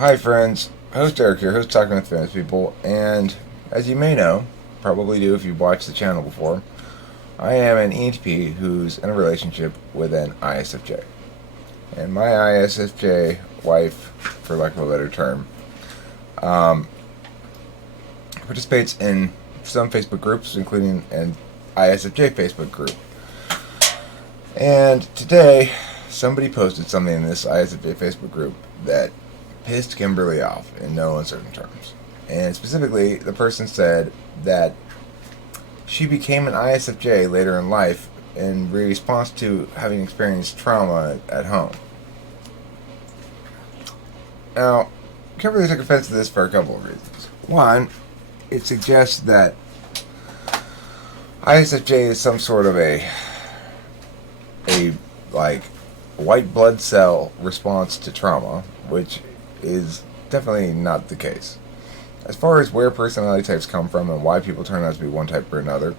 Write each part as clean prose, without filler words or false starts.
Hi friends, host Eric here, host Talking with Famous People, and as you may know, probably do if you've watched the channel before, I am an ENTP who's in a relationship with an ISFJ. And my ISFJ wife, for lack of a better term, participates in some Facebook groups, including an ISFJ Facebook group. And today, somebody posted something in this ISFJ Facebook group that pissed Kimberly off in no uncertain terms. And specifically, the person said that she became an ISFJ later in life in response to having experienced trauma at home. Now, Kimberly took offense to this for a couple of reasons. One, it suggests that ISFJ is some sort of a white blood cell response to trauma, which is definitely not the case. As far as where personality types come from and why people turn out to be one type or another,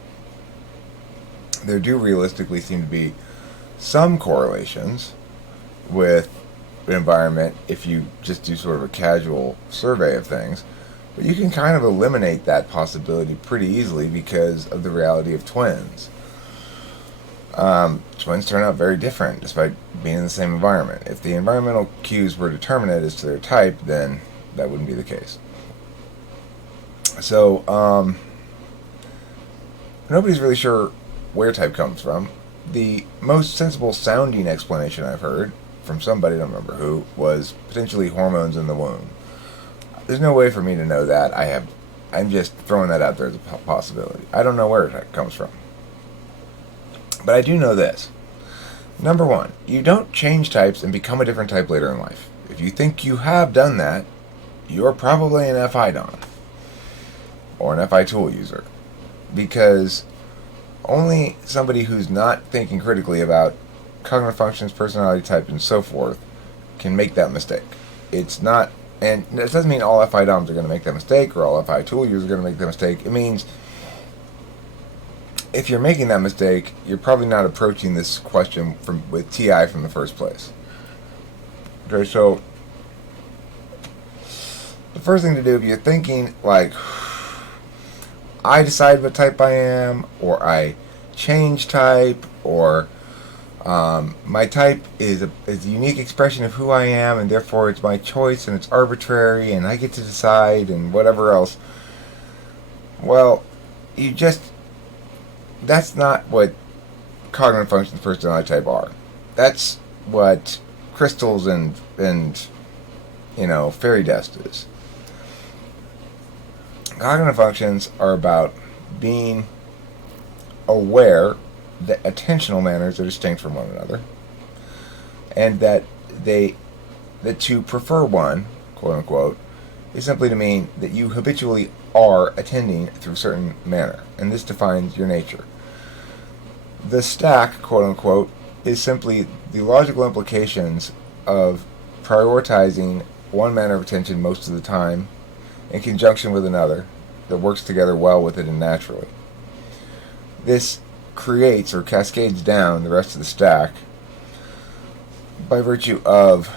there do realistically seem to be some correlations with the environment if you just do sort of a casual survey of things, but you can kind of eliminate that possibility pretty easily because of the reality of twins. Twins turn out very different despite being in the same environment. If the environmental cues were determinate as to their type, then that wouldn't be the case. So, nobody's really sure where type comes from. The most sensible sounding explanation I've heard from somebody, I don't remember who, was potentially hormones in the womb. There's no way for me to know that. I'm just throwing that out there as a possibility. I don't know where it comes from. But I do know this. Number one, you don't change types and become a different type later in life. If you think you have done that, you're probably an FI Don or an FI tool user, because only somebody who's not thinking critically about cognitive functions, personality type, and so forth can make that mistake. It's not, and it doesn't mean all FI DOMs are going to make that mistake or all FI tool users are going to make that mistake. It means if you're making that mistake, you're probably not approaching this question with TI from the first place. Okay, so the first thing to do, if you're thinking like, I decide what type I am, or I change type, or my type is a unique expression of who I am, and therefore it's my choice, and it's arbitrary, and I get to decide, and whatever else. Well, that's not what cognitive functions, personality type are. That's what crystals and fairy dust is. Cognitive functions are about being aware that attentional manners are distinct from one another, and that to prefer one, quote unquote, is simply to mean that you habitually are attending through a certain manner, and this defines your nature. The stack, quote unquote, is simply the logical implications of prioritizing one manner of attention most of the time in conjunction with another that works together well with it and naturally. This creates or cascades down the rest of the stack by virtue of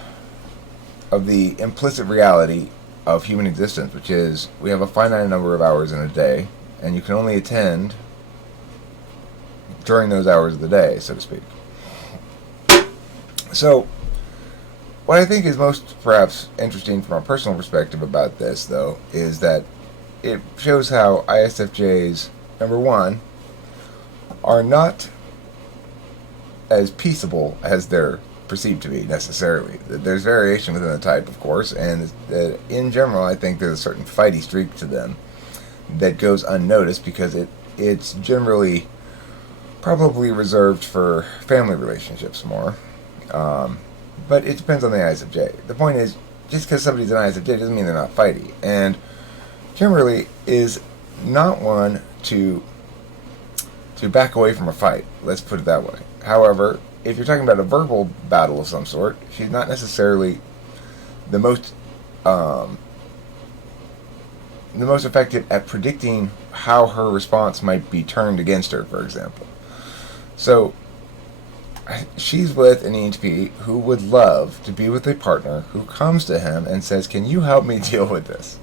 the implicit reality of human existence, which is we have a finite number of hours in a day, and you can only attend during those hours of the day, so to speak. So, what I think is most perhaps interesting from a personal perspective about this, though, is that it shows how ISFJs, number one, are not as peaceable as they're perceived to be, necessarily. There's variation within the type, of course, and in general, I think there's a certain fighty streak to them that goes unnoticed because it's generally probably reserved for family relationships more. But it depends on the ISFJ. The point is, just because somebody's an ISFJ doesn't mean they're not fighty. And Kimberly is not one to back away from a fight. Let's put it that way. However, if you're talking about a verbal battle of some sort, she's not necessarily the most effective at predicting how her response might be turned against her, for example. So she's with an ENTP who would love to be with a partner who comes to him and says, "Can you help me deal with this?"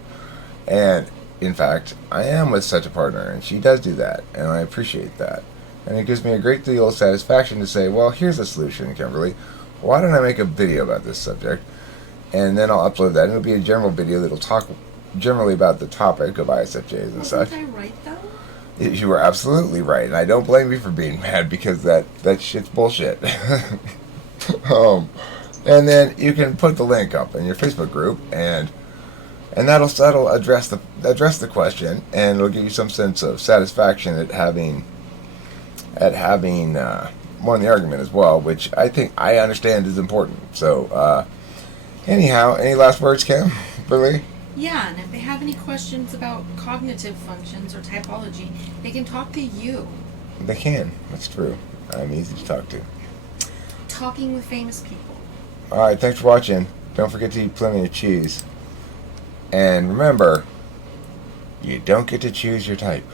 And in fact, I am with such a partner, and she does do that, and I appreciate that. And it gives me a great deal of satisfaction to say, well, here's a solution, Kimberly. Why don't I make a video about this subject? And then I'll upload that. And it'll be a general video that'll talk generally about the topic of ISFJs and such. Wasn't I right, though? You were absolutely right, and I don't blame you for being mad because that shit's bullshit. And then you can put the link up in your Facebook group, and that'll address the question, and it'll give you some sense of satisfaction at having won the argument as well, which I think I understand is important. So, anyhow, any last words, Kim? Billy? Yeah, and if they have any questions about cognitive functions or typology, they can talk to you. They can. That's true. I'm easy to talk to. Talking with famous people. Alright, thanks for watching. Don't forget to eat plenty of cheese. And remember, you don't get to choose your type.